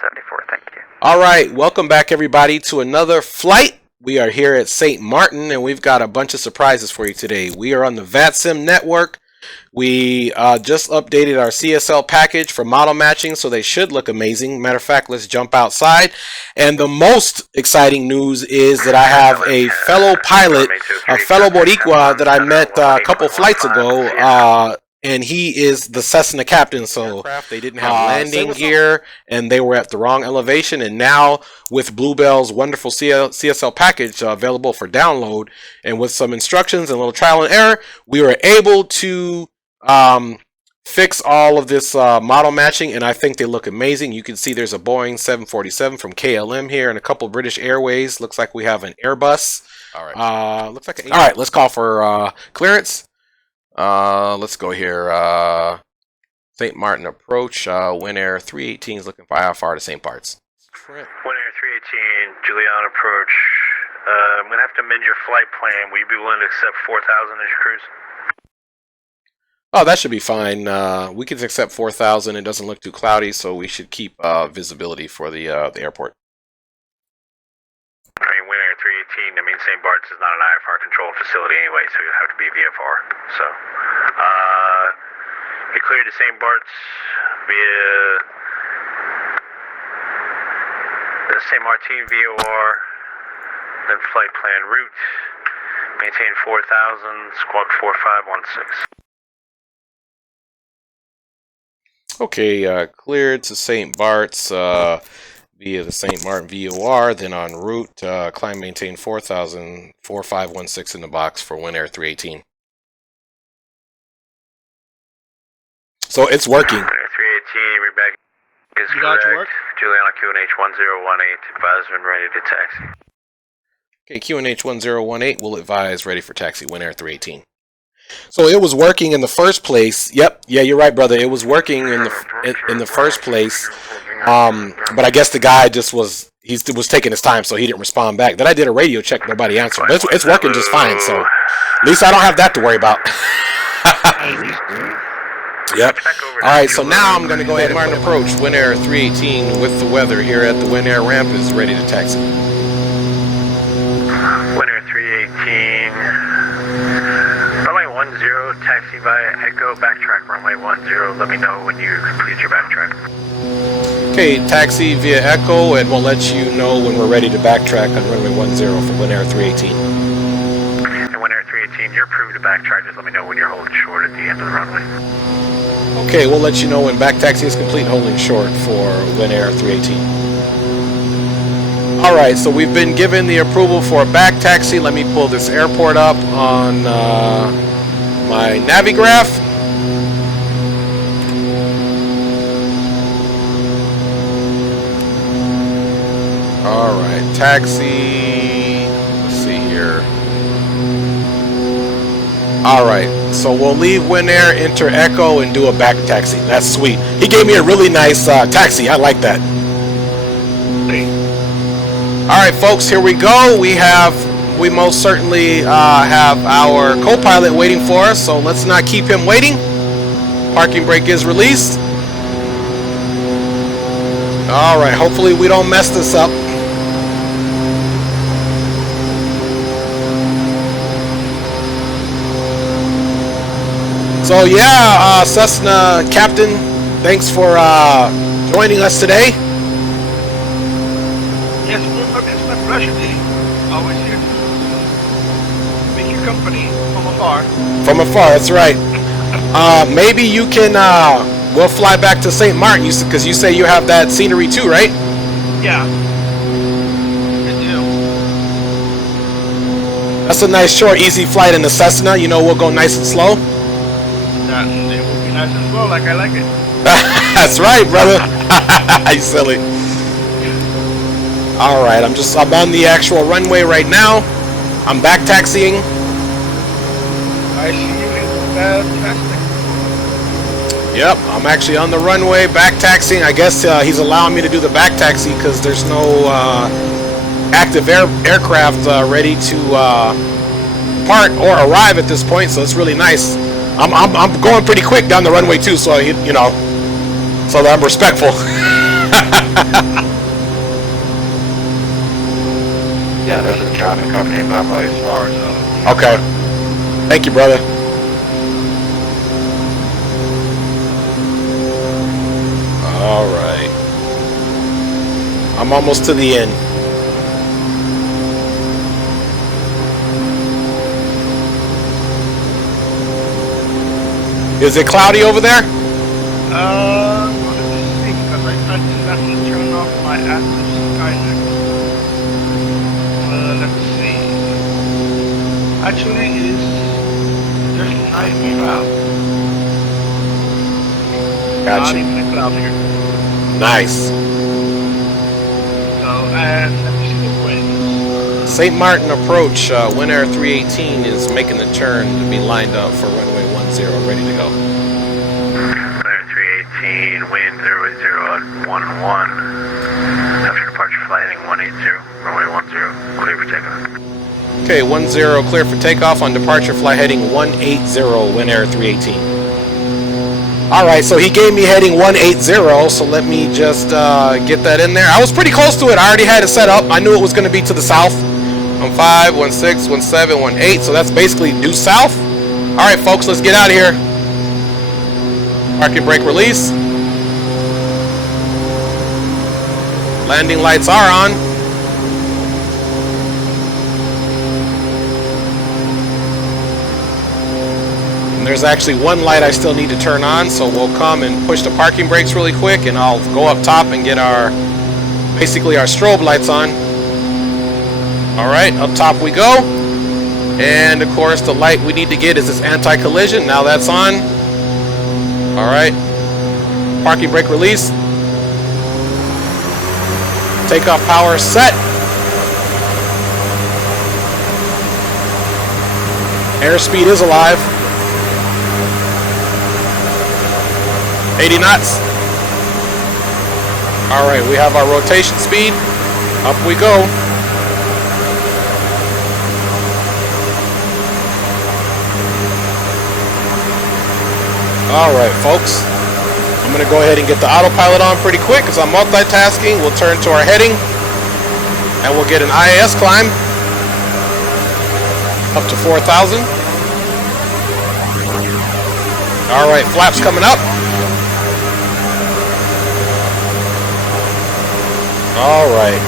74, thank you. All right, welcome back everybody to another flight. We are here at St. Maarten and we've got a bunch of surprises for you today. We are on the VATSIM network. We just updated our CSL package for model matching, so they should look amazing. Matter of fact, let's jump outside. And the most exciting news is that I have a fellow pilot, a fellow Boricua that I met a couple flights ago. And he is the Cessna captain, so they didn't have landing gear, and they were at the wrong elevation. And now, with Bluebell's wonderful CSL package available for download, and with some instructions and a little trial and error, we were able to fix all of this model matching, and I think they look amazing. You can see there's a Boeing 747 from KLM here, and a couple British Airways. Looks like we have an Airbus. All right. Looks like all right. Let's call for clearance. Let's go here. St. Maarten approach. Win Air 318 is looking for IFR to St. Barts. Win Air 318, Julian approach. I'm going to have to amend your flight plan. Will you be willing to accept 4,000 as your cruise? Oh, that should be fine. We can accept 4,000. It doesn't look too cloudy, so we should keep visibility for the airport. I mean, Win Air 318, I mean, St. Barts is not an IFR controlled facility anyway, so you'd have to be VFR. So, you're cleared to St. Barts via the St. Martin VOR, then flight plan route, maintain 4,000, squawk 4516. Okay, cleared to St. Barts via the St. Maarten VOR, then en route, climb maintain 4,000, 4516 in the box for Win Air 318. So it's working. Win Air 318, we're back. Is correct. Julian on QNH 1018, advise when ready to taxi. Okay, QNH 1018 will advise ready for taxi, Win Air 318. So it was working in the first place. Yep, yeah, you're right, brother. It was working in the first place. But I guess the guy just was taking his time, so he didn't respond back. Then I did a radio check, nobody answered. But it's working just fine, so at least I don't have that to worry about. Yep. All right, so now I'm going to go ahead and Maarten approach. Win Air 318 with the weather here at the Win Air ramp is ready to taxi. Win Air 318. Runway 10, taxi via Echo, backtrack runway 10. Let me know when you complete your backtrack. Okay, taxi via Echo, and we'll let you know when we're ready to backtrack on runway 10 for Win Air 318. And Win Air 318, you're approved to backtrack. Just let me know when you're holding short at the end of the runway. Okay, we'll let you know when back taxi is complete, holding short for Win Air 318. All right, so we've been given the approval for a back taxi. Let me pull this airport up on my Navigraph. All right, taxi. Let's see here. All right, so we'll leave Win Air, enter Echo, and do a back taxi. That's sweet. He gave me a really nice taxi. I like that. All right, folks, here we go. We most certainly have our co-pilot waiting for us, so let's not keep him waiting. Parking brake is released. All right, hopefully we don't mess this up. So yeah, Cessna Captain, thanks for joining us today. Yes, it's my pleasure, Dee. Always here to make you company from afar. From afar, that's right. Maybe you can, we'll fly back to St. Maarten, because you say you have that scenery too, right? Yeah, I do. That's a nice, short, easy flight in the Cessna. You know, we'll go nice and slow. It will be nice and slow, like I like it. That's right, brother. You silly. All right, I'm on the actual runway right now. I'm back taxiing. I see you. It's fantastic. Yep, I'm actually on the runway, back taxiing. I guess he's allowing me to do the back taxi because there's no active aircraft ready to part or arrive at this point, so it's really nice. I'm going pretty quick down the runway too, so you know, so that I'm respectful. Yeah, there's a traffic company back by as far as Okay. Thank you, brother. All right. I'm almost to the end. Is it cloudy over there? Let's see, because I tried to turn off my active Skynet. Let's see. Actually, there's night cloud. Not Gotcha. even a cloud here. Nice. So, and let me see the winds. St. Martin approach. Win Air 318 is making the turn to be lined up for runway 10, ready to go. Winner 318, wind 00 at 11. After departure, flight heading 180, runway 10, clear for takeoff. Okay, 10 clear for takeoff on departure, flight heading 180, Win Air 318. Alright, so he gave me heading 180, so let me just get that in there. I was pretty close to it. I already had it set up. I knew it was going to be to the south. 15, 16, 17, 18, so that's basically due south. Alright, folks, let's get out of here. Parking brake release. Landing lights are on. And there's actually one light I still need to turn on, so we'll come and push the parking brakes really quick, and I'll go up top and get basically our strobe lights on. Alright, up top we go. And of course the light we need to get is this anti-collision. Now that's on. Alright. Parking brake release. Takeoff power set. Airspeed is alive. 80 knots. Alright, we have our rotation speed. Up we go. Alright, folks. I'm going to go ahead and get the autopilot on pretty quick because I'm multitasking. We'll turn to our heading and we'll get an IAS climb up to 4,000. Alright, flaps coming up. Alright.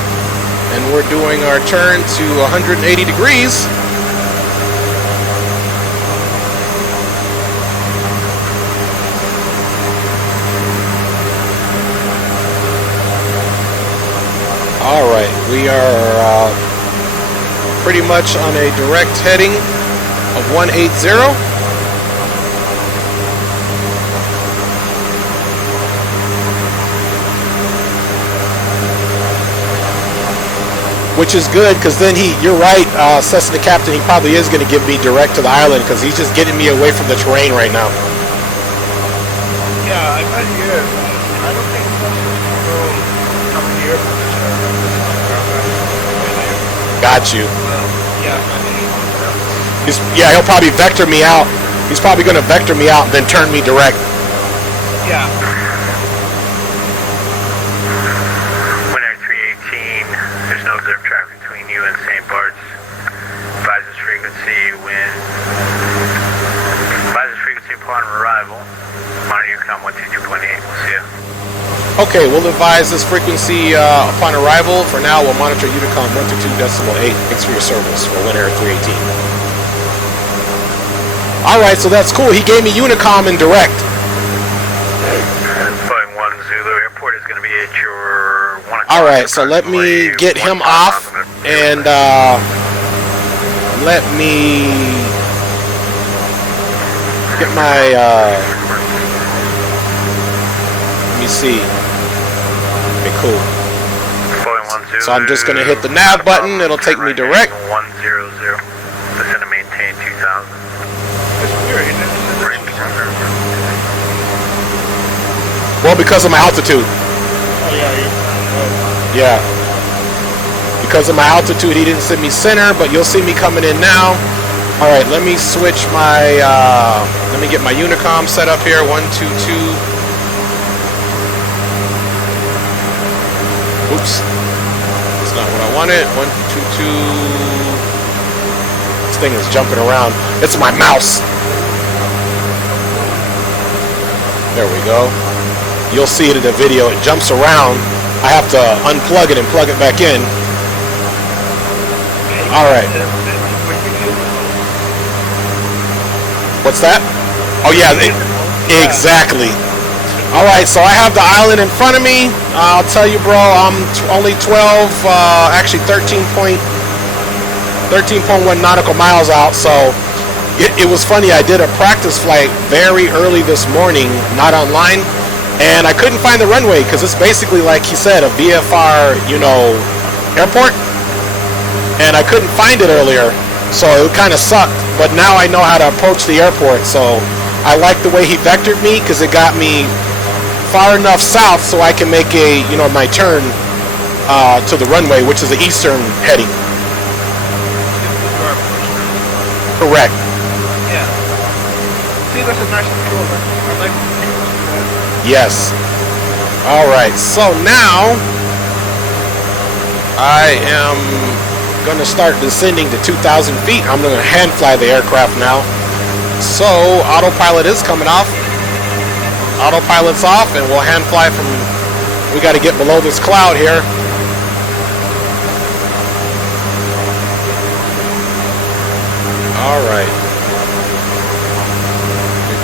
And we're doing our turn to 180 degrees. Alright, we are pretty much on a direct heading of 180. Which is good, because then you're right, Cessna Captain, he probably is going to give me direct to the island, because he's just getting me away from the terrain right now. Yeah, I bet he is. I don't think Cessna's going to come here. Got you. Yeah, he'll probably vector me out. He's probably going to vector me out and then turn me direct. Yeah. Winner 318, there's no observed traffic between you and St. Barts. Advises frequency upon arrival. Monitor Unicom 122.8. We'll see you. Okay, we'll advise this frequency upon arrival. For now, we'll monitor Unicom 122.8. Thanks for your service for Win Air 318. Alright, so that's cool. He gave me Unicom in direct. Boeing 1 Zulu Airport is going to be at your 1 o'clock. Alright, so let me get him off and let me get my let me see. Okay, cool. So I'm just going to hit the nav button. It'll take me direct. 100. Descend to maintain 2000. That's weird. He never said that. Well, because of my altitude. Oh, yeah. Yeah. Because of my altitude, he didn't send me center, but you'll see me coming in now. Alright, let me switch my, let me get my Unicom set up here. 122. Oops. That's not what I wanted. 122. This thing is jumping around. It's my mouse. There we go. You'll see it in the video. It jumps around. I have to unplug it and plug it back in. All right. What's that? Oh yeah, exactly. All right, so I have the island in front of me. I'll tell you, bro, I'm only 12, actually 13.1 nautical miles out. So it was funny. I did a practice flight very early this morning, not online, and I couldn't find the runway because it's basically, like he said, a VFR, airport, and I couldn't find it earlier, so it kind of sucked. But now I know how to approach the airport, so I like the way he vectored me because it got me far enough south so I can make my turn to the runway, which is the eastern heading. Correct. Yeah. See, that's a nice controller. I like that. Yes. All right. So now I am going to start descending to 2,000 feet. I'm going to hand fly the aircraft now. So autopilot is coming off. Autopilot's off, and we'll hand fly from. We got to get below this cloud here. All right.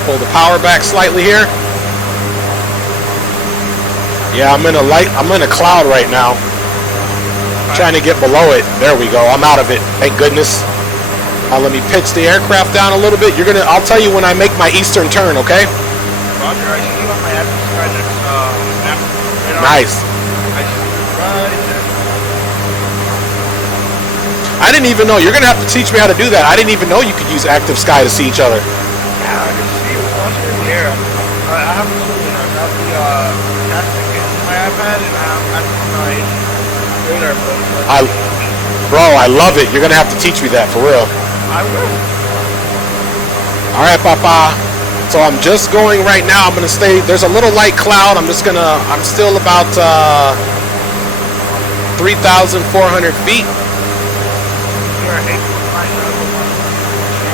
Pull the power back slightly here. Yeah, I'm in a cloud right now. Trying to get below it. There we go. I'm out of it. Thank goodness. Let me pitch the aircraft down a little bit. I'll tell you when I make my eastern turn, okay? Roger, I see you on my active sky next map. Nice. I see you right there. I didn't even know. You're going to have to teach me how to do that. I didn't even know you could use active sky to see each other. Yeah, I can see you once you're in the air. I have the tastic in my iPad, and I have my radar phone. Bro, I love it. You're going to have to teach me that, for real. I will. All right, Papa. So I'm just going right now. I'm going to stay. There's a little light cloud. I'm still about 3,400 feet. You're at 8.9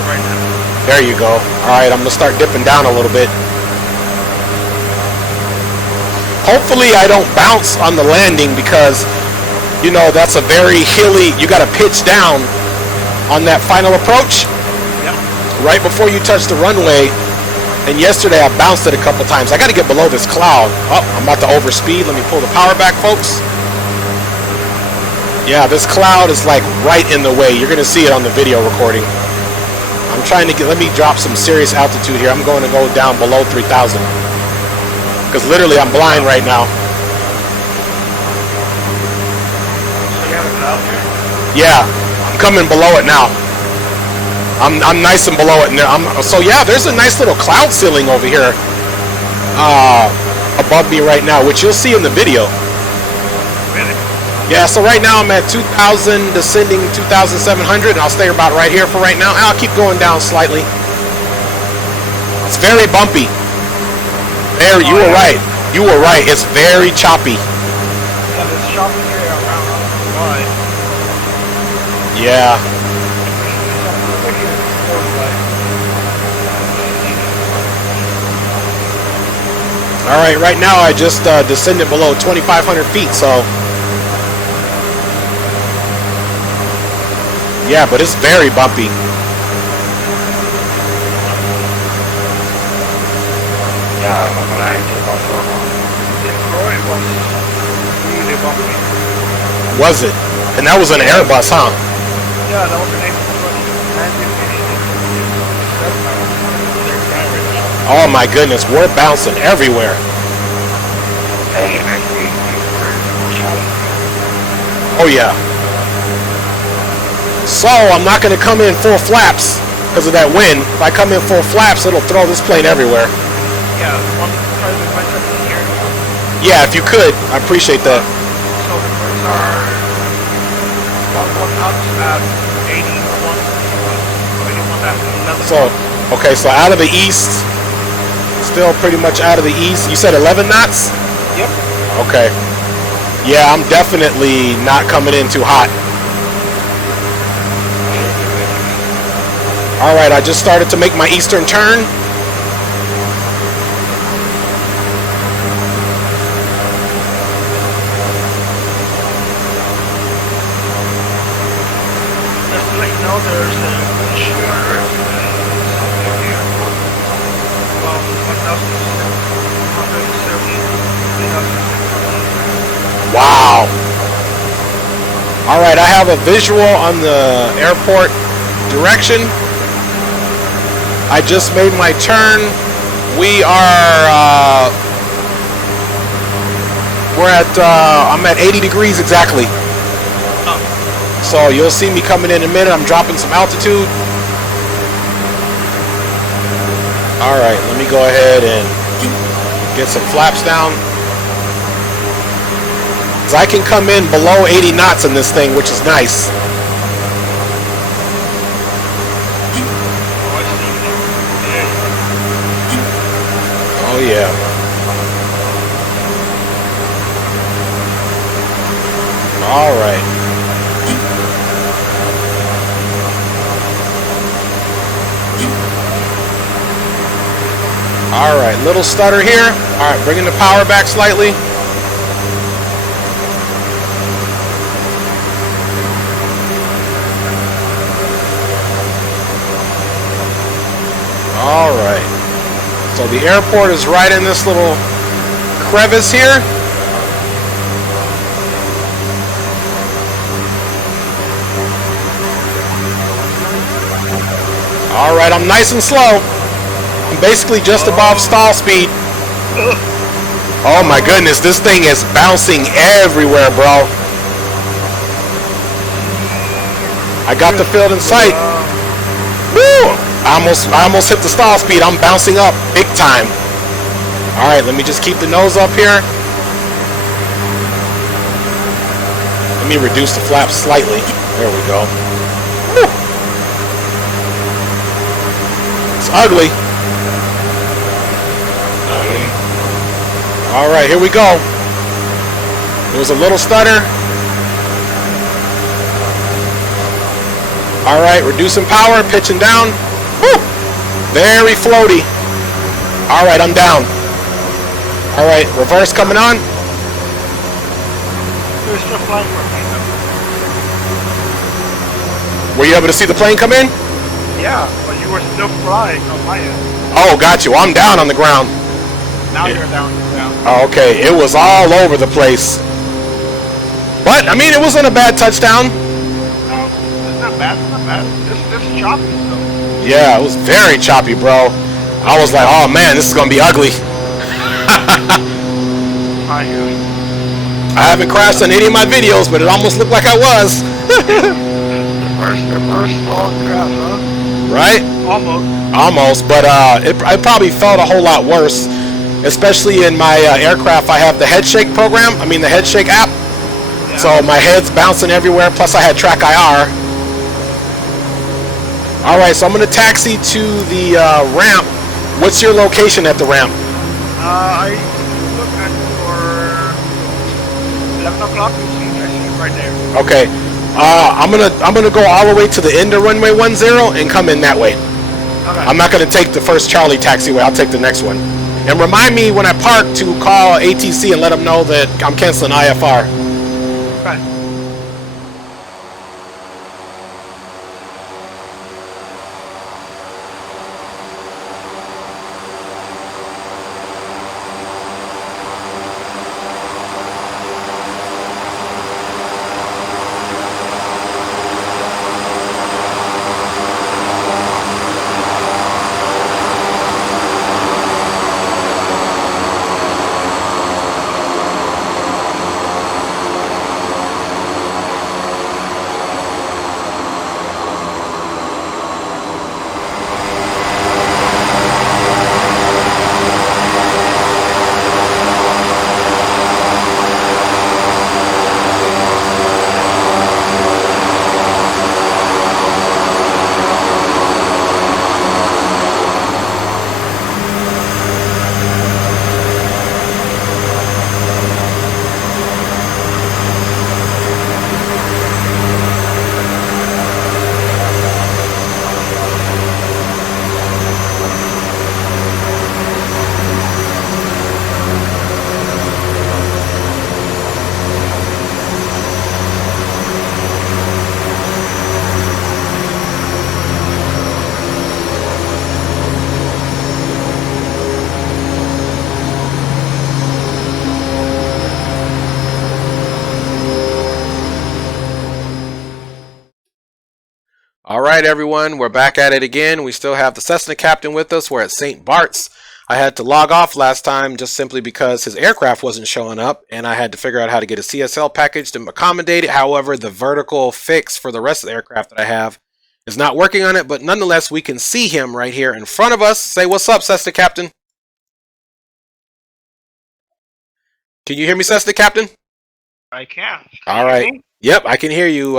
right now. There you go. All right, I'm going to start dipping down a little bit. Hopefully I don't bounce on the landing because, that's a very hilly, you got to pitch down on that final approach. Yep. Right before you touch the runway. And yesterday I bounced it a couple times. I got to get below this cloud. Oh, I'm about to overspeed. Let me pull the power back, folks. Yeah, this cloud is like right in the way. You're going to see it on the video recording. I'm trying to let me drop some serious altitude here. I'm going to go down below 3,000. Because literally I'm blind right now. So you have a cloud here? Yeah, I'm coming below it now. I'm nice and below it. So yeah, there's a nice little cloud ceiling over here above me right now, which you'll see in the video. Really? Yeah, so right now I'm at 2,000, descending 2,700, and I'll stay about right here for right now. I'll keep going down slightly. It's very bumpy. There, you were right. You were right. It's very choppy. Yeah, this shopping area around wide. Yeah. All right, right now I just descended below 2,500 feet, so yeah, but it's very bumpy. Yeah, when I took off in Troy, it was really bumpy. Was it? And that was an Airbus, huh? Yeah, that was an A320. Oh my goodness, we're bouncing everywhere. Oh yeah. So I'm not going to come in full flaps because of that wind. If I come in full flaps, it'll throw this plane everywhere. Yeah, one try to find something here. Yeah, if you could, I appreciate that. So the birds are about 1 knots at 81 at 11. So, okay, so out of the east, still pretty much out of the east. You said 11 knots? Yep. Okay. Yeah, I'm definitely not coming in too hot. Alright, I just started to make my eastern turn. Just to let you know, there's a shorter something here. Well, 1,670. Wow. Alright, I have a visual on the airport direction. I just made my turn. We are, I'm at 80 degrees exactly. So you'll see me coming in a minute. I'm dropping some altitude. Alright, let me go ahead and get some flaps down. So I can come in below 80 knots in this thing, which is nice. Oh yeah. All right. All right, little stutter here. All right, bringing the power back slightly. All right. So the airport is right in this little crevice here. All right, I'm nice and slow. I'm basically just above stall speed. Oh my goodness, this thing is bouncing everywhere, bro. I got the field in sight. Woo! I almost hit the stall speed. I'm bouncing up big time. All right, let me just keep the nose up here. Let me reduce the flaps slightly. There we go. Woo! It's ugly. All right, here we go. There was a little stutter. All right, reducing power, pitching down. Woo! Very floaty. All right, I'm down. All right, reverse coming on. You're still flying for me, though. Were you able to see the plane come in? Yeah, but you were still flying on my end. Oh, got you. I'm down on the ground. Now you're down. Oh, okay, it was all over the place. But, I mean, it wasn't a bad touchdown. No, it's not bad. It's not bad. It's choppy, though. Yeah, it was very choppy, bro. I was like, oh, man, this is going to be ugly. I haven't crashed on any of my videos, but it almost looked like I was. Reverse fall crash, huh? Right? Almost, but it probably felt a whole lot worse. Especially in my aircraft, I have the head shake program. I mean, the head shake app. Yeah. So my head's bouncing everywhere. Plus, I had track IR. All right, so I'm going to taxi to the ramp. What's your location at the ramp? I look at for 11 o'clock. I see it right there. Okay. I'm gonna go all the way to the end of runway 10 and come in that way. Okay. I'm not gonna take the first Charlie taxiway. I'll take the next one. And remind me when I park to call ATC and let them know that I'm canceling IFR. Okay. All right, everyone, we're back at it again. We still have the Cessna captain with us. We're at St. Barts. I had to log off last time just simply because his aircraft wasn't showing up, and I had to figure out how to get a CSL package to accommodate it. However, the vertical fix for the rest of the aircraft that I have is not working on it, but nonetheless, we can see him right here in front of us. Say what's up, Cessna captain. Can you hear me, Cessna captain? I can. All right. Yep, I can hear you.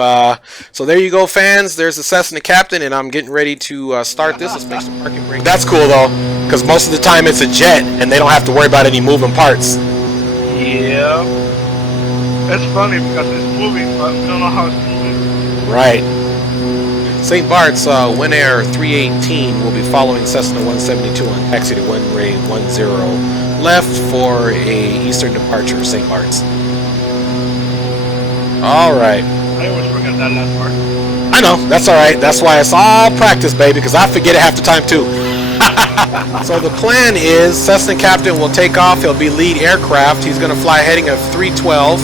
So there you go, fans. There's the Cessna captain, and I'm getting ready to start this. Let's make some parking brakes. That's cool, though, because most of the time it's a jet, and they don't have to worry about any moving parts. Yeah. It's funny because it's moving, but we don't know how it's moving. Right. St. Bart's Winair 318 will be following Cessna 172 on taxi to runway 10 left for a eastern departure of St. Bart's. All right. I always forget that last part. I know. That's all right. That's why it's all practice, baby, because I forget it half the time, too. So the plan is Cessna captain will take off. He'll be lead aircraft. He's going to fly a heading of 312.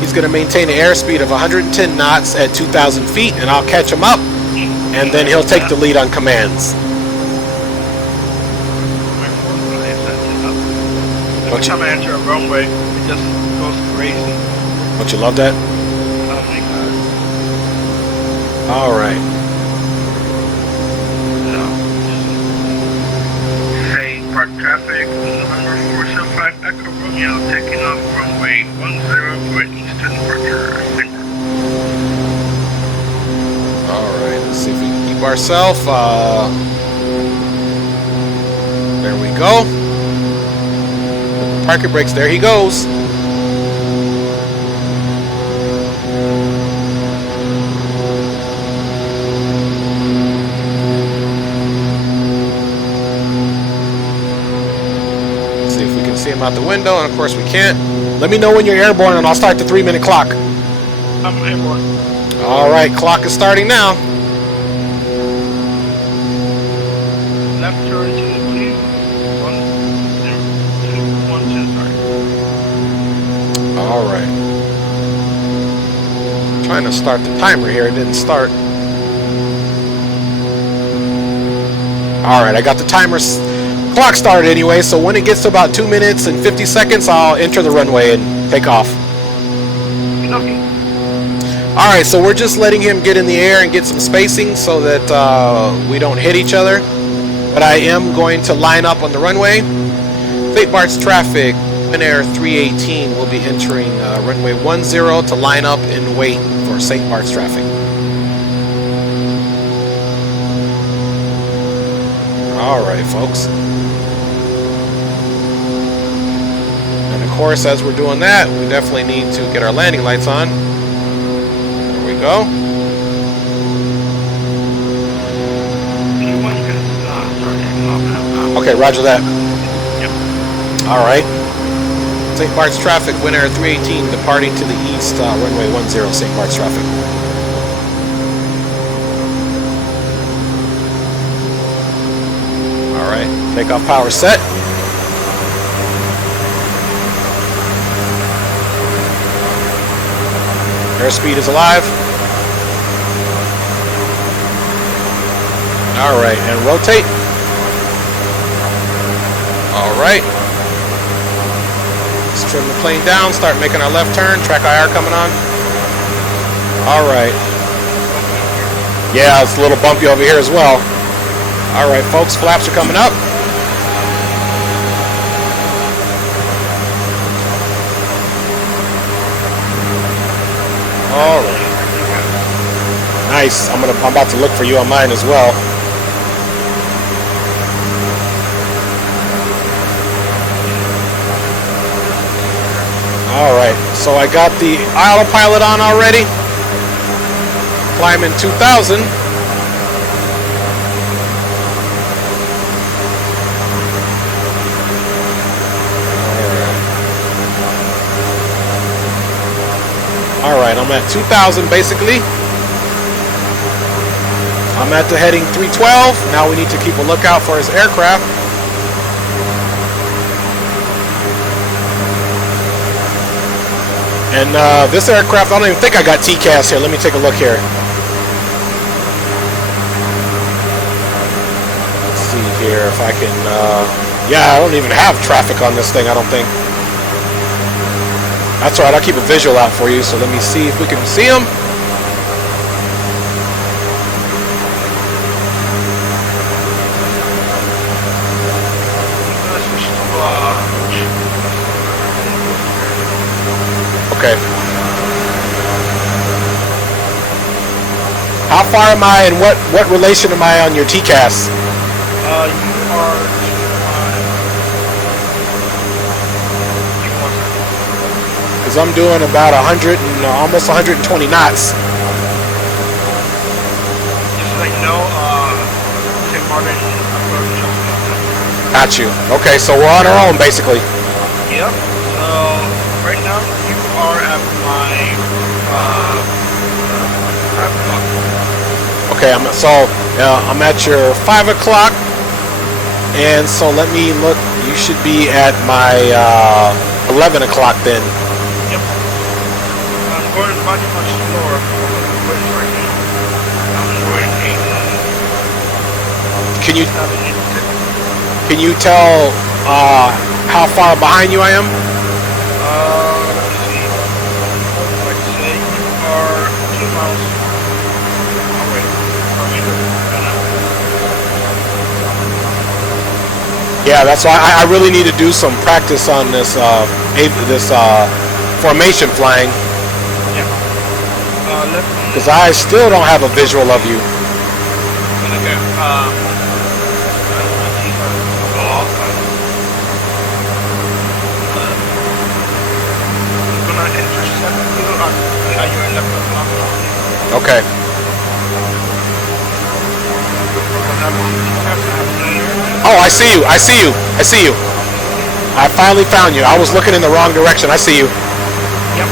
He's going to maintain an airspeed of 110 knots at 2,000 feet, and I'll catch him up, and then he'll take the lead on commands. Every time I enter a runway, it just goes crazy. Don't you love that? Oh my god. All right. St. Bart traffic, November 475 Echo Romeo, taking off runway 10 for eastern departure. All right. Let's see if we can keep ourselves. There we go. Parking brakes. There he goes. See him out the window, and of course we can't. Let me know when you're airborne, and I'll start the 3-minute clock. I'm airborne. All right, clock is starting now. Left turn to the blue. 102, sorry. All right. Trying to start the timer here. It didn't start. All right, I got the timer. Clock started anyway, so when it gets to about 2 minutes and 50 seconds, I'll enter the runway and take off. Okay. All right, so we're just letting him get in the air and get some spacing so that we don't hit each other. But I am going to line up on the runway. St. Bart's traffic, Winair 318 will be entering runway 10 to line up and wait for St. Bart's traffic. All right, folks. And of course, as we're doing that, we definitely need to get our landing lights on. There we go. Okay, roger that. Yep. All right. St. Bart's traffic, Winair 318 departing to the east, runway 10, St. Bart's traffic. All right, takeoff power set. Airspeed is alive. All right, and rotate. All right. Let's trim the plane down, start making our left turn. Track IR coming on. All right. Yeah, it's a little bumpy over here as well. All right, folks, flaps are coming up. All right. Nice. I'm about to look for you on mine as well. All right. So I got the autopilot on already. Climbing 2,000. Alright, I'm at 2,000 basically. I'm at the heading 312. Now we need to keep a lookout for his aircraft. And this aircraft, I don't even think I got TCAS here. Let me take a look here. here if I can. Yeah, I don't even have traffic on this thing, I don't think. That's alright, I'll keep a visual out for you, so let me see if we can see them. Okay. How far am I and what relation am I on your TCAS? You are 2 miles. Because I'm doing about 100 and almost 120 knots. Just so you know, St. Martin approach. Got you. Okay, so we're on our own basically. Yep. So right now you are at my 5 o'clock. Okay, I'm at your 5 o'clock, and so let me look. You should be at my 11 o'clock then. Yep. I'm going much slower. Right now. I'm going 8. Can you tell how far behind you I am? Let's see. Like say you are 2 miles. Oh wait. Yeah, that's why I really need to do some practice on this formation flying. Yeah. Because I still don't have a visual of you. Okay. Okay. Oh, I see you. I see you. I see you. I finally found you. I was looking in the wrong direction. I see you. Yep.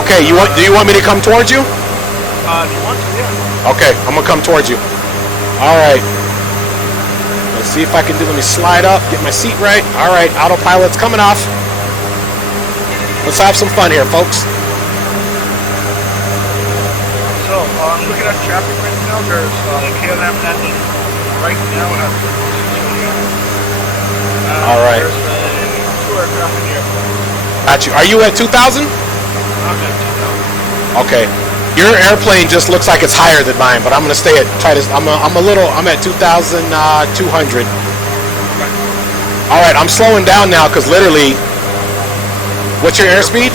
Okay. Do you want me to come towards you? If you want to, yeah. Okay. I'm gonna come towards you. All right. Let's see if I can do. Let me slide up. Get my seat right. All right. Autopilot's coming off. Let's have some fun here, folks. So, I'm looking at traffic right now. There's KLM landing right now at the all right. There's 2 aircraft in the airport. Got you. Are you at 2,000? I'm at 2,000. Okay. Your airplane just looks like it's higher than mine, but I'm gonna stay at I'm at 2,200. All right. I'm slowing down now because literally. What's your airspeed?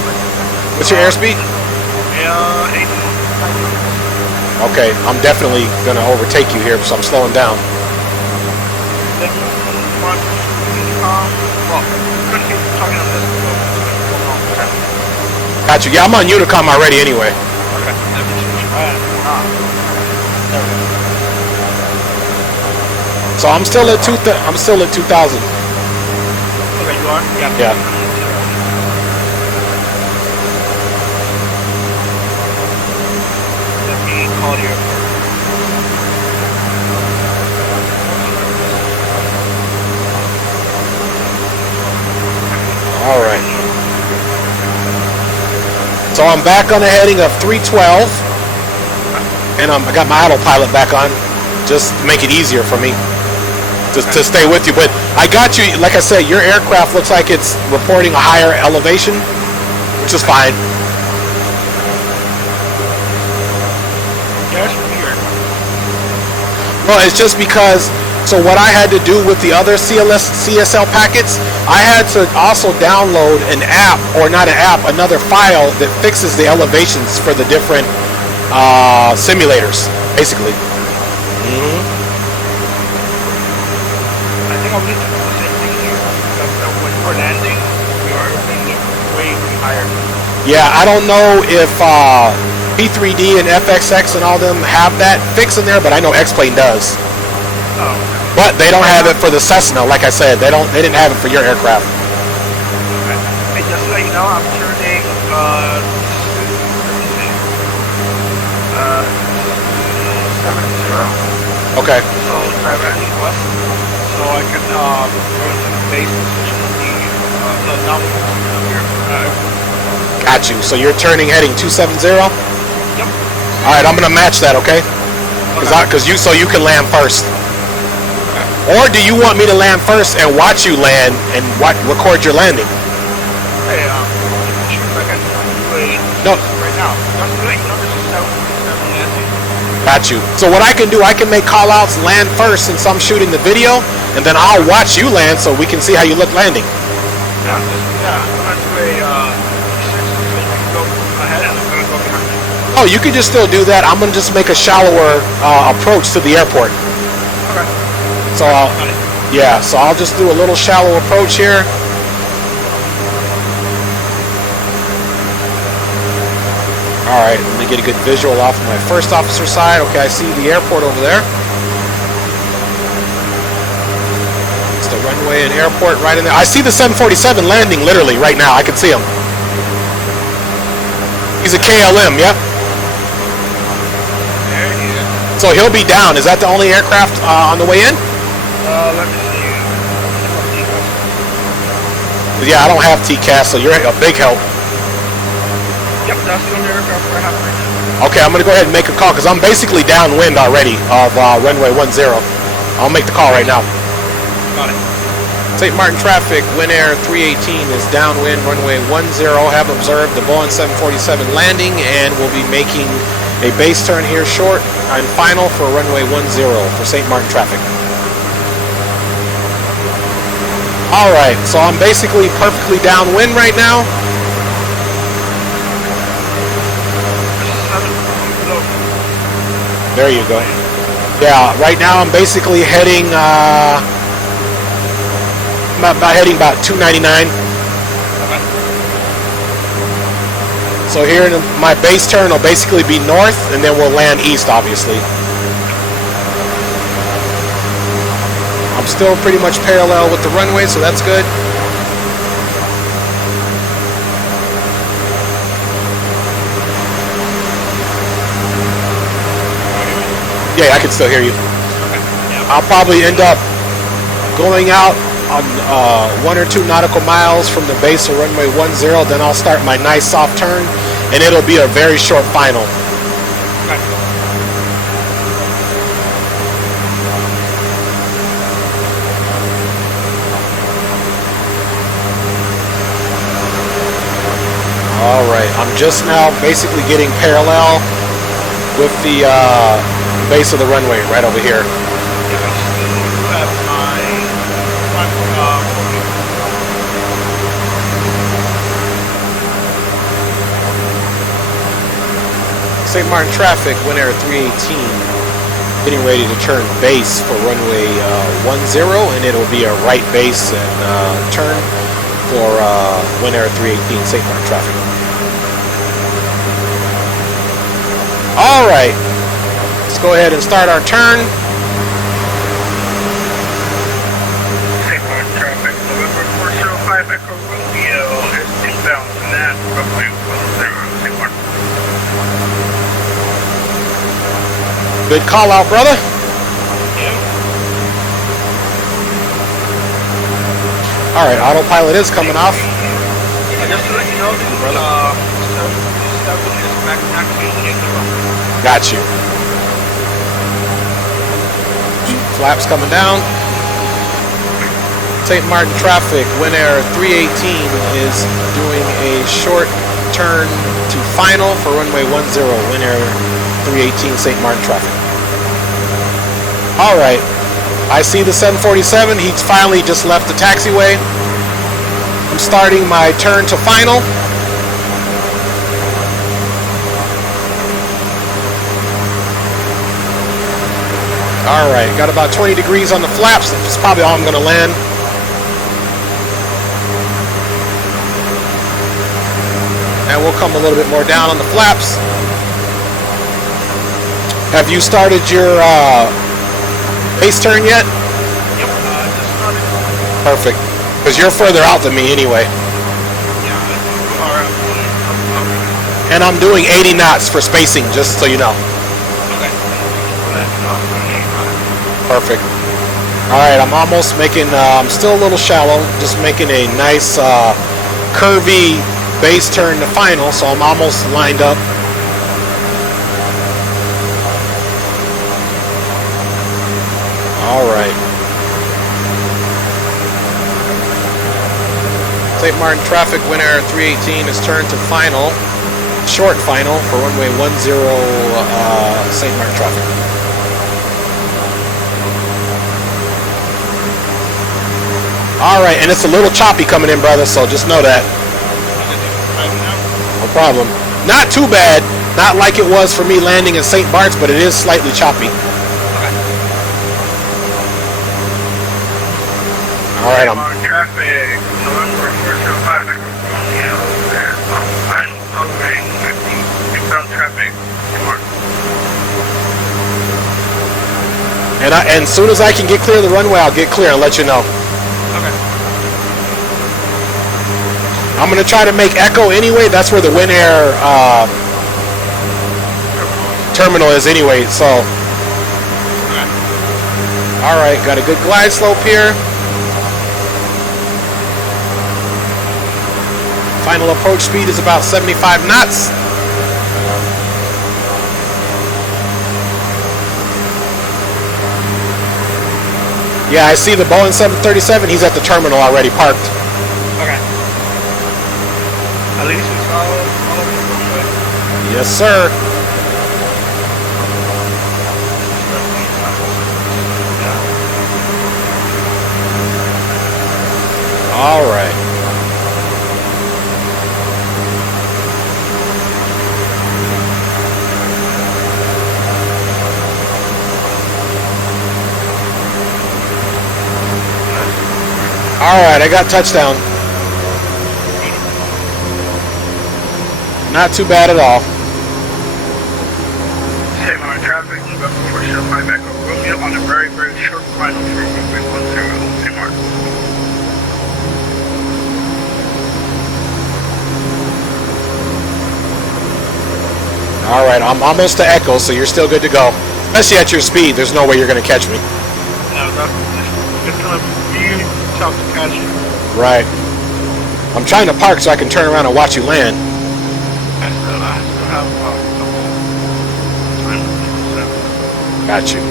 What's your airspeed? 8. Okay, I'm definitely gonna overtake you here, so I'm slowing down. Got you. Yeah, I'm on Unicom already anyway. Okay. So I'm still at 2,000. Okay, you are? Yeah. Call you. All right. So I'm back on a heading of 312, and I got my autopilot back on, just to make it easier for me to stay with you. But I got you. Like I said, your aircraft looks like it's reporting a higher elevation, which is fine. Well, it's just because, so what I had to do with the other CSL packets, I had to also download an app, or not an app, another file that fixes the elevations for the different simulators, basically. Mm-hmm. I think I'll need to do the same thing here. When we're landing, we are way higher. Yeah, I don't know if P3D and FXX and all them have that fix in there, but I know X-Plane does. Oh. But they don't have it for the Cessna, like I said. They didn't have it for your aircraft. Okay. And just so you know, I'm turning 70. Okay. So directly west, so I can go to the base position of the downwind here. Got you. So you're turning heading 270? Yep. All right, I'm gonna match that, okay? Because you can land first. Or do you want me to land first and watch you land and record your landing? Hey, shoot, like I wait. No. Right now. Don't do it. You know this is 747 landing. Got you. So what I can do, I can make call-outs, land first since I'm shooting the video, and then I'll watch you land so we can see how you look landing. Yeah, I'm gonna do a 6 so you can go ahead and I'm gonna go behind you. Oh, you can just still do that. I'm gonna just make a shallower approach to the airport. Okay. So I'll just do a little shallow approach here. All right, let me get a good visual off of my first officer side. Okay, I see the airport over there. It's the runway and airport right in there. I see the 747 landing literally right now. I can see him. He's a KLM, yeah? There he is. So he'll be down. Is that the only aircraft on the way in? Let me see. Yeah, I don't have TCAS, so you're a big help. Yep, that's the only aircraft I have right now. Okay, I'm going to go ahead and make a call because I'm basically downwind already of runway 10. I'll make the call right now. Got it. St. Martin traffic, Win Air 318 is downwind, runway 10. Have observed the Boeing 747 landing and will be making a base turn here short and final for runway 10 for St. Martin traffic. Alright, so I'm basically perfectly downwind right now. There you go. Yeah, right now I'm basically heading about 299. So here my base turn will basically be north and then we'll land east obviously. I'm still pretty much parallel with the runway, so that's good. Yeah, I can still hear you. I'll probably end up going out on 1 or 2 nautical miles from the base of runway 10, then I'll start my nice soft turn, and it'll be a very short final. Alright, I'm just now basically getting parallel with the base of the runway right over here. St. Martin traffic, Win Air 318, getting ready to turn base for runway 10, and it'll be a right base and turn for Win Air 318, St. Martin traffic. All right, let's go ahead and start our turn. St. Martin traffic, November 405 Echo Romeo is inbound from that runway 10, St. Martin. Good call out, brother. All right, autopilot is coming off. Just to let you know, is back taxi in the runway. Got you. Flaps coming down. St. Martin traffic, Win Air 318 is doing a short turn to final for runway 10, Win Air 318, St. Martin traffic. All right, I see the 747. He's finally just left the taxiway. I'm starting my turn to final. All right, got about 20 degrees on the flaps. That's probably all I'm going to land. And we'll come a little bit more down on the flaps. Have you started your base turn yet? Yep, just started. Perfect. Because you're further out than me anyway. And I'm doing 80 knots for spacing, just so you know. Perfect. Alright, I'm almost making, I'm still a little shallow, just making a nice curvy base turn to final, so I'm almost lined up. Alright. St. Martin traffic, wind air 318 is turned to final, short final for runway 10 St. Martin traffic. Alright, and it's a little choppy coming in, brother, so just know that. No problem. Not too bad. Not like it was for me landing in St. Barts, but it is slightly choppy. Alright, I'm... traffic, November 405, traffic. And as soon as I can get clear of the runway, I'll get clear and let you know. Okay. I'm going to try to make echo anyway. That's where the wind air terminal is anyway, so. Okay. Alright, got a good glide slope here. Final approach speed is about 75 knots. Yeah, I see the Boeing 737. He's at the terminal already parked. Okay. At least we saw all of the Yes, sir. All right. Alright, I got touchdown. Not too bad at all. St. Martin traffic, November 405, Echo Romeo on a very, very short final for runway 10 St. Martin. Alright, I'm almost to Echo, so you're still good to go. Especially at your speed, there's no way you're going to catch me. No, it's going to be tough to catch you. Right. I'm trying to park so I can turn around and watch you land. I still have a couple time. Got you.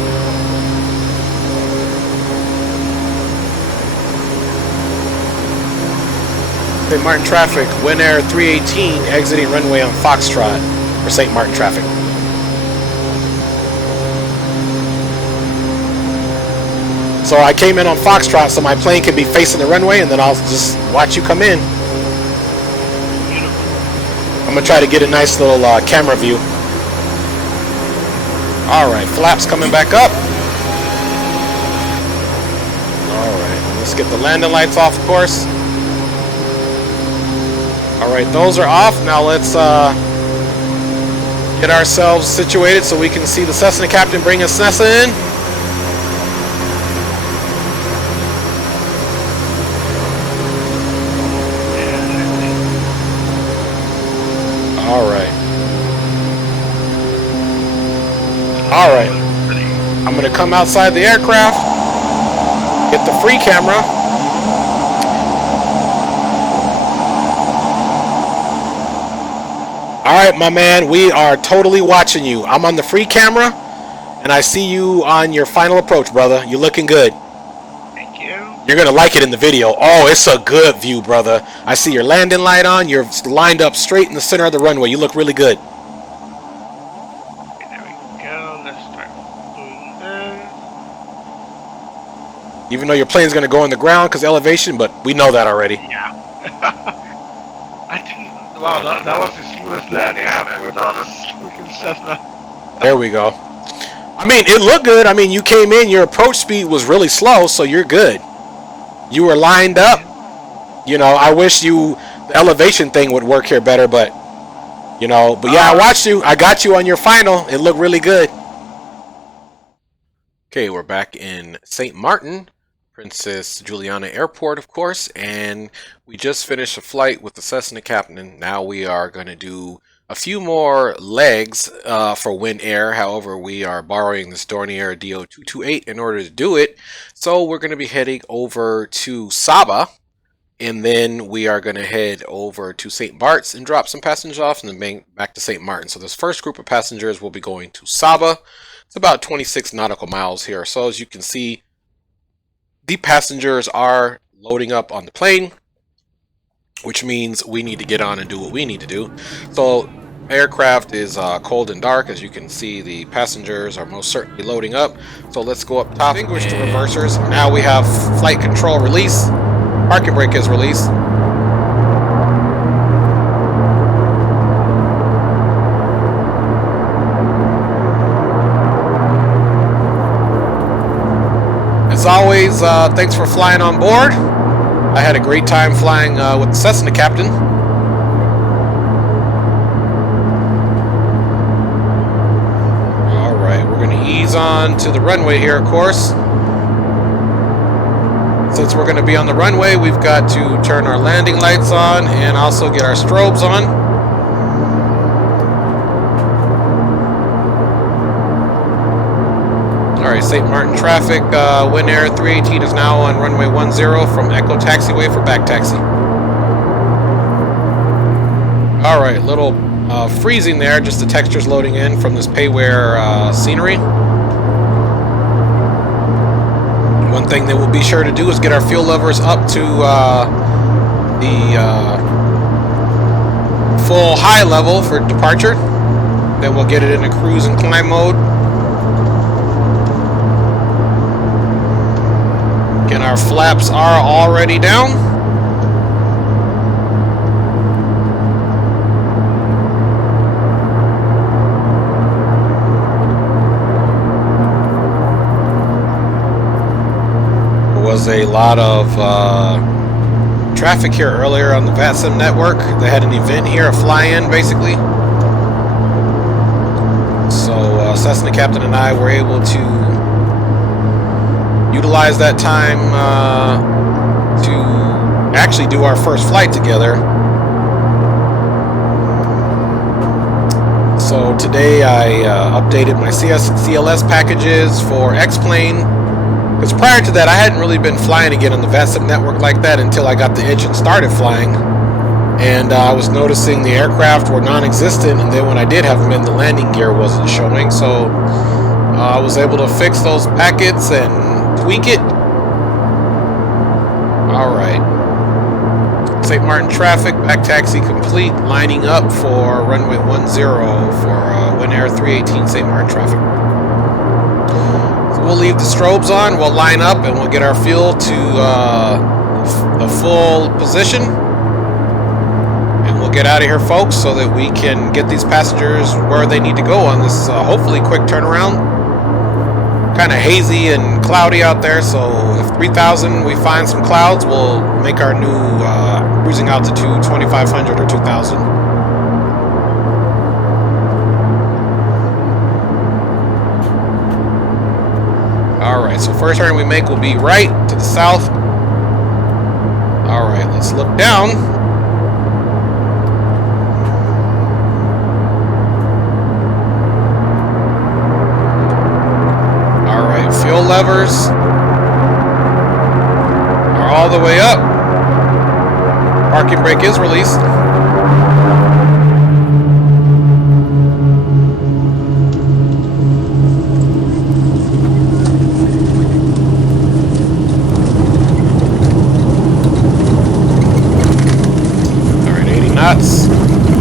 St. Martin traffic, wind air 318, exiting runway on Foxtrot for St. Martin traffic. So I came in on Foxtrot so my plane can be facing the runway, and then I'll just watch you come in. I'm going to try to get a nice little camera view. Alright, flaps coming back up. Alright, let's get the landing lights off, of course. Alright, those are off. Now let's get ourselves situated so we can see the Cessna captain bring his Cessna in. Alright, I'm going to come outside the aircraft, get the free camera. Alright, my man, we are totally watching you. I'm on the free camera, and I see you on your final approach, brother. You're looking good. Thank you. You're going to like it in the video. Oh, it's a good view, brother. I see your landing light on. You're lined up straight in the center of the runway. You look really good. Even though your plane's going to go on the ground because elevation, but we know that already. Yeah. I think, wow, that was the smoothest landing I've ever done on this freaking Cessna. There we go. I mean, it looked good. I mean, you came in, your approach speed was really slow, so you're good. You were lined up. You know, I wish the elevation thing would work here better, but, you know, but yeah, I watched you. I got you on your final. It looked really good. Okay, we're back in St. Martin. Princess Juliana Airport, of course, and we just finished a flight with the Cessna captain. Now we are going to do a few more legs for Wind Air. However, we are borrowing this Dornier DO228 in order to do it. So we're going to be heading over to Saba, and then we are going to head over to St. Barts and drop some passengers off, and then back to St. Martin. So this first group of passengers will be going to Saba. It's about 26 nautical miles here. So as you can see, the passengers are loading up on the plane. which means we need to get on and do what we need to do. So aircraft is cold and dark. As you can see, the passengers are most certainly loading up. So let's go up top. Distinguish the reversers. Now we have flight control release. Parking brake is released. As always, thanks for flying on board. I had a great time flying with the Cessna captain. Alright, we're going to ease on to the runway here, of course. Since we're going to be on the runway, we've got to turn our landing lights on and also get our strobes on. Alright, St. Martin traffic, Win Air 318 is now on runway 10 from Echo Taxiway for back taxi. Alright, little freezing there, just the textures loading in from this payware scenery. One thing that we'll be sure to do is get our fuel levers up to the full high level for departure. Then we'll get it into cruise and climb mode. And our flaps are already down. There was a lot of traffic here earlier on the VATSIM network. They had an event here, a fly-in basically. So Cessna captain and I were able to utilize that time to actually do our first flight together. So today I updated my CLS packages for X-Plane, because prior to that I hadn't really been flying again on the VATSIM network like that until I got the itch and started flying. And I was noticing the aircraft were non-existent, and then when I did have them in, the landing gear wasn't showing. So I was able to fix those packets and tweak it. Alright. St. Martin traffic, back taxi complete, lining up for runway 10 for Win Air 318 St. Martin traffic. So we'll leave the strobes on, we'll line up, and we'll get our fuel to a full position. And we'll get out of here, folks, so that we can get these passengers where they need to go on this hopefully quick turnaround. Kind of hazy and cloudy out there, so if 3,000 we find some clouds, we'll make our new cruising altitude 2,500 or 2,000. Alright, so first turn we make will be right to the south. Alright, let's look down. Fuel levers are all the way up. Parking brake is released. Alright, 80 knots.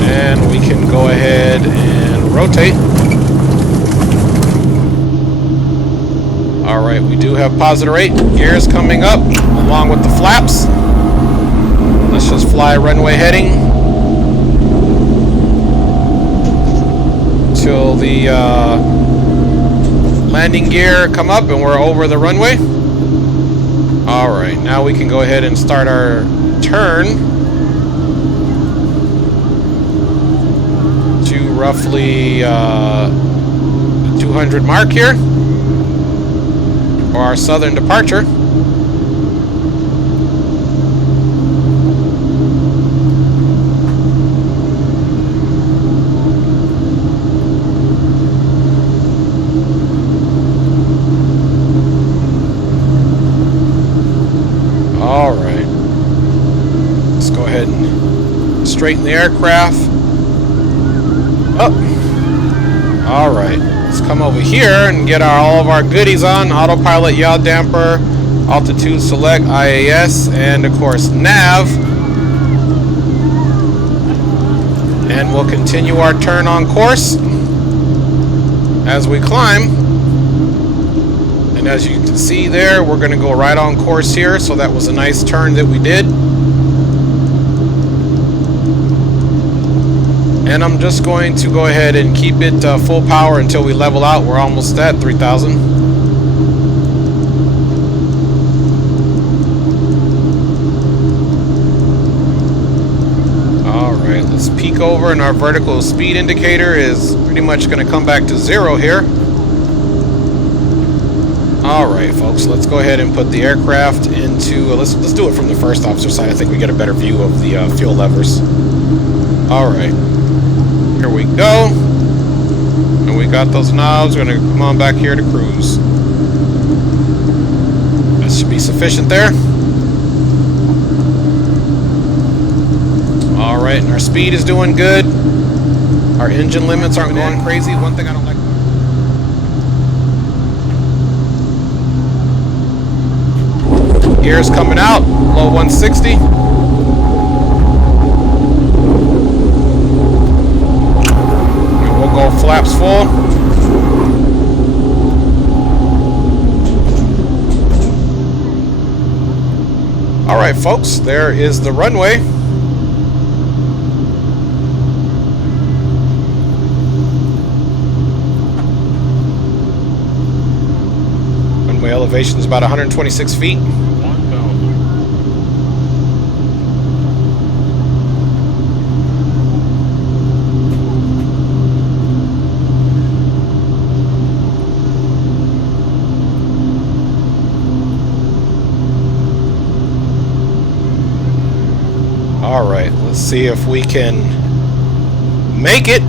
And we can go ahead and rotate. Alright, we do have positive 8 gears coming up along with the flaps. Let's just fly runway heading till the landing gear come up and we're over the runway. Alright, now we can go ahead and start our turn to roughly the 200 mark here. For our southern departure. All right. Let's go ahead and straighten the aircraft up. All right. Let's come over here and get all of our goodies on. Autopilot, yaw damper, altitude select, IAS, and of course nav. And we'll continue our turn on course as we climb. And as you can see there, we're going to go right on course here. So that was a nice turn that we did. And I'm just going to go ahead and keep it full power until we level out. We're almost at 3,000. Let's peek over, and our vertical speed indicator is pretty much going to come back to 0 here. Alright folks, let's go ahead and put the aircraft into, let's do it from the first officer side. I think we get a better view of the fuel levers. Alright, here we go. And we got those knobs. We're going to come on back here to cruise. That should be sufficient there. Alright, and our speed is doing good. Our engine limits aren't going crazy. One thing I don't like. Gears coming out, low 160. And we'll go flaps full. Alright folks, there is the runway. Elevation is about 126 feet. All right, let's see if we can make it.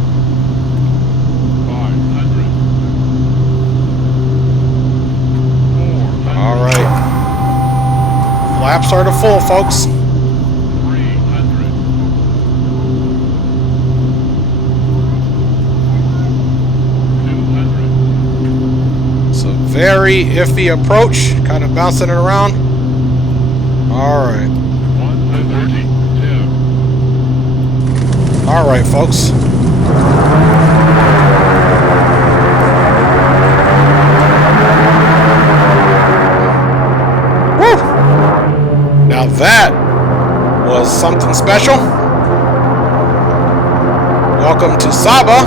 Flaps are to full, folks. 300. It's a very iffy approach, kind of bouncing it around. All right. 132. All right, folks. Now that was something special. Welcome to Saba.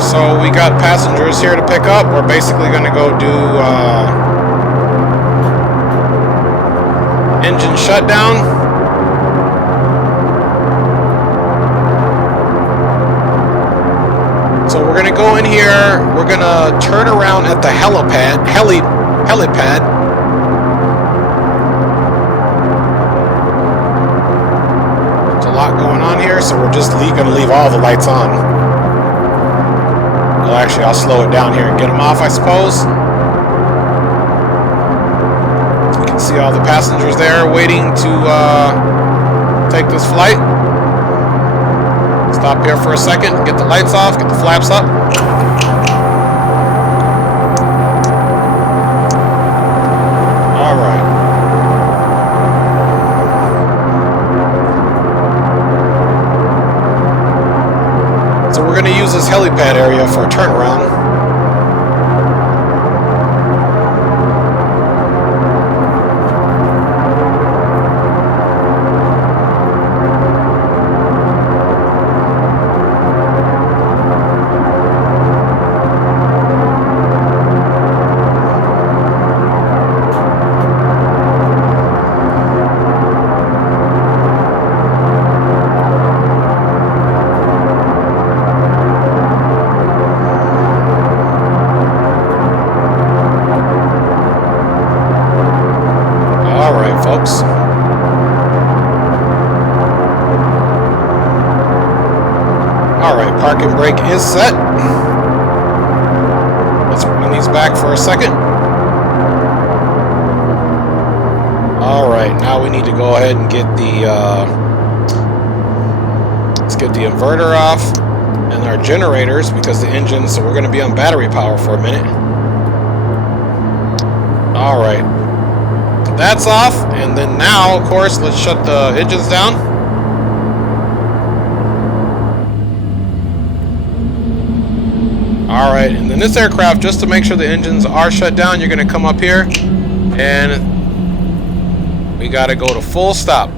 So we got passengers here to pick up. We're basically going to go do engine shutdown. So we're going to go in here, we're going to turn around at the helipad. There's a lot going on here, so we're just going to leave all the lights on. Well, actually, I'll slow it down here and get them off, I suppose. You can see all the passengers there waiting to take this flight. Stop here for a second, get the lights off, get the flaps up. All right. So we're going to use this helipad area for a turnaround. Folks. Alright, park and brake is set. Let's bring these back for a second. Alright, now we need to go ahead and get the let's get the inverter off and our generators, because the engine, so we're going to be on battery power for a minute. Alright. That's off, and then now, of course, let's shut the engines down. Alright, and then this aircraft, just to make sure the engines are shut down, you're going to come up here, and we got to go to full stop.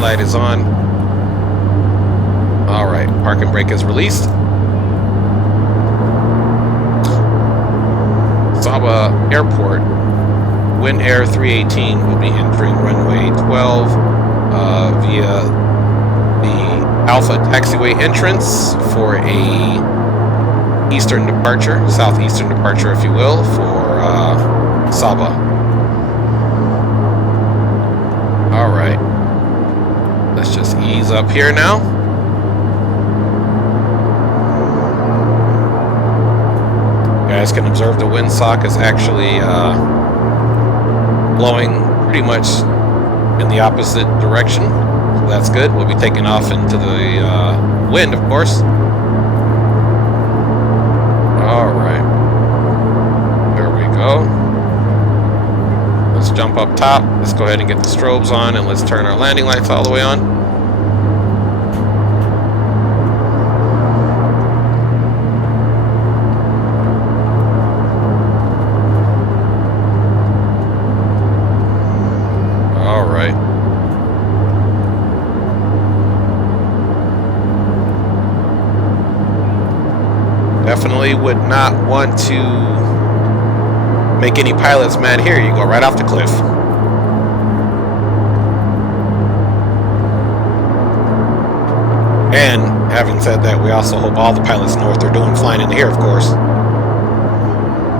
Light is on. Alright, parking brake is released. Saba Airport, Win Air 318 will be entering runway 12 via the Alpha taxiway entrance for a eastern departure, southeastern departure if you will, for Saba. Alright. Let's just ease up here now. You guys can observe the windsock is actually blowing pretty much in the opposite direction. So that's good. We'll be taking off into the wind, of course. Alright. There we go. Let's jump up top. Let's go ahead and get the strobes on, and let's turn our landing lights all the way on. All right. Definitely would not want to make any pilots mad here. You go right off the cliff. And having said that, we also hope all the pilots know what they're doing flying in here, of course.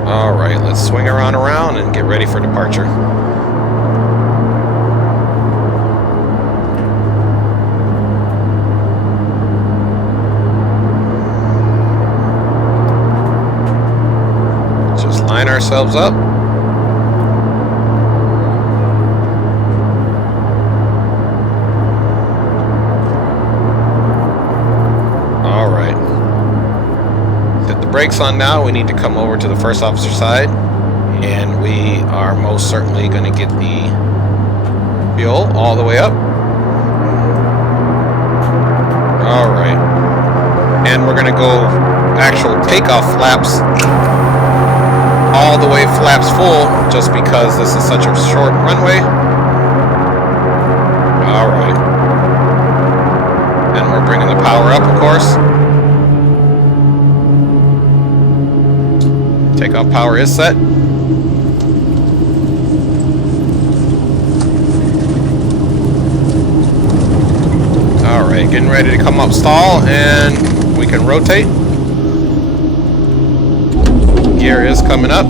Alright, let's swing around and get ready for departure. Line ourselves up. All right. Hit the brakes on now. We need to come over to the first officer side, and we are most certainly going to get the fuel all the way up. All right. And we're going to go actual takeoff flaps. all the way flaps full just because this is such a short runway. All right. And we're bringing the power up, of course. Takeoff power is set. All right, getting ready to come up stall, and we can rotate. Gear is coming up.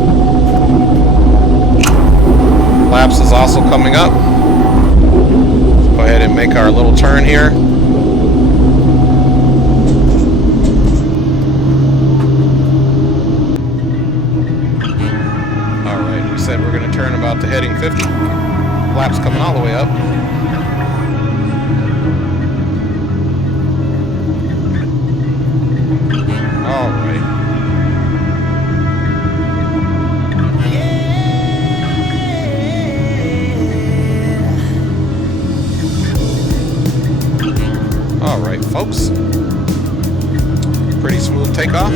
Flaps is also coming up. Go ahead and make our little turn here. Alright, we said we're going to turn about to heading 50. Flaps coming all the way up. Alright. Alright, folks. Pretty smooth takeoff.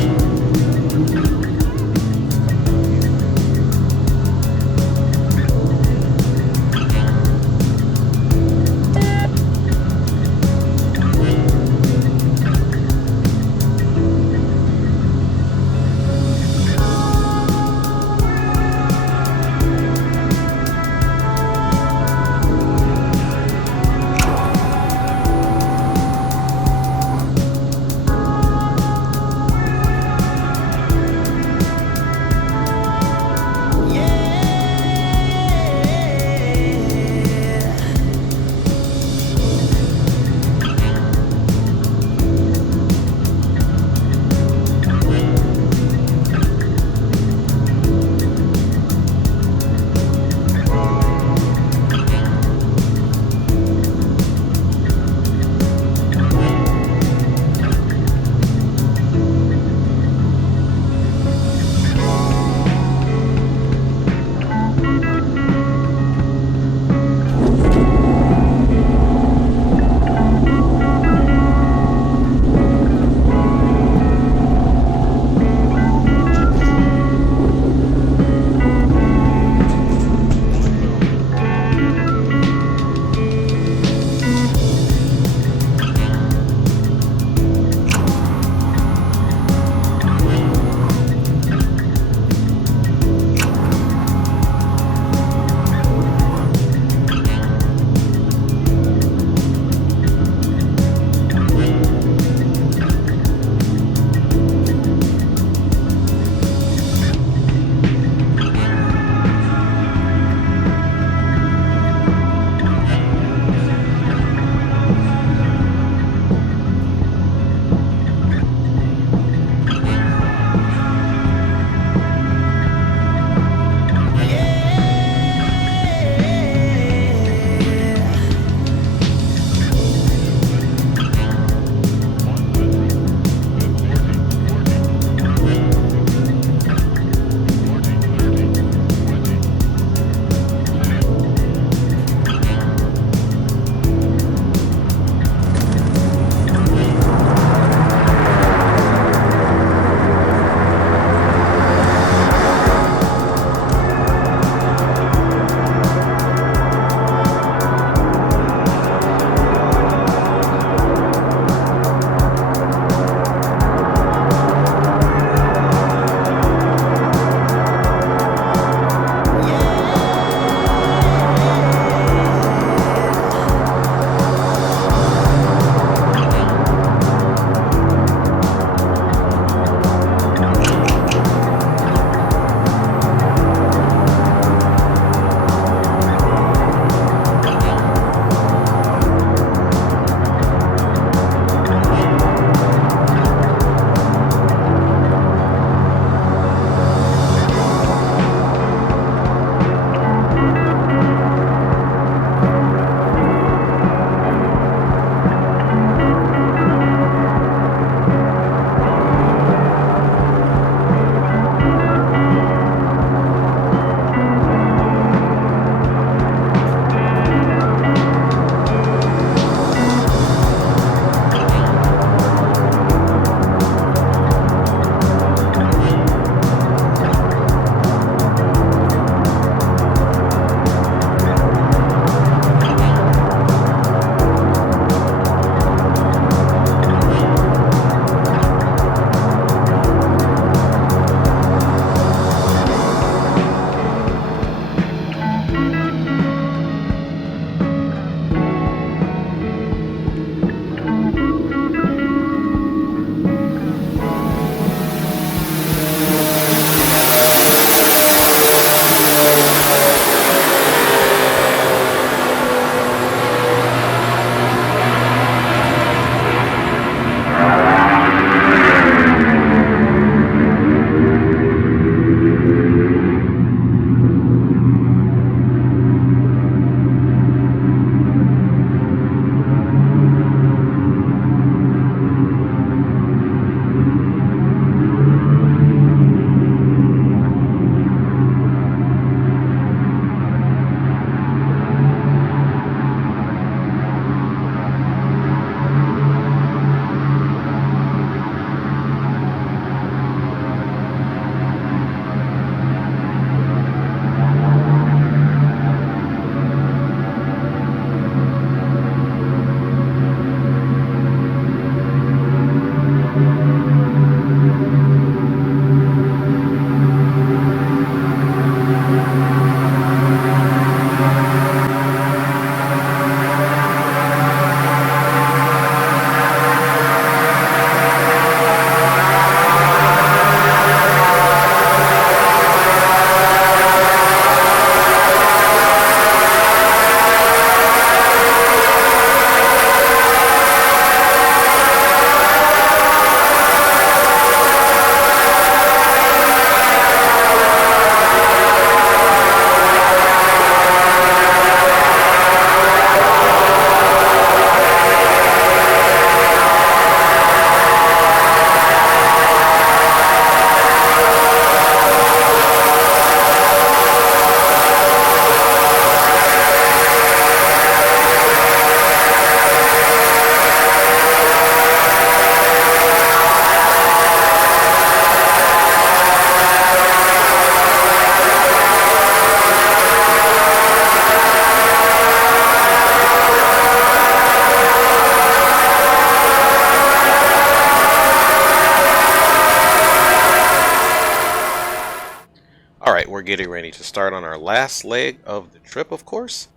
getting ready to start on our last leg of the trip, of course.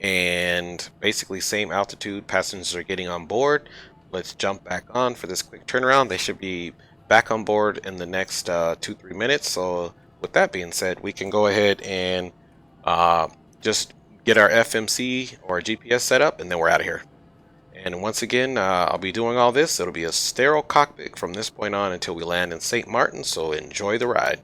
And basically same altitude, passengers are getting on board. Let's jump back on for this quick turnaround. They should be back on board in the next 2-3 minutes. So with that being said, we can go ahead and just get our FMC or GPS set up, and then we're out of here. And once again, I'll be doing all this. It'll be a sterile cockpit from this point on until we land in St. Martin, so enjoy the ride.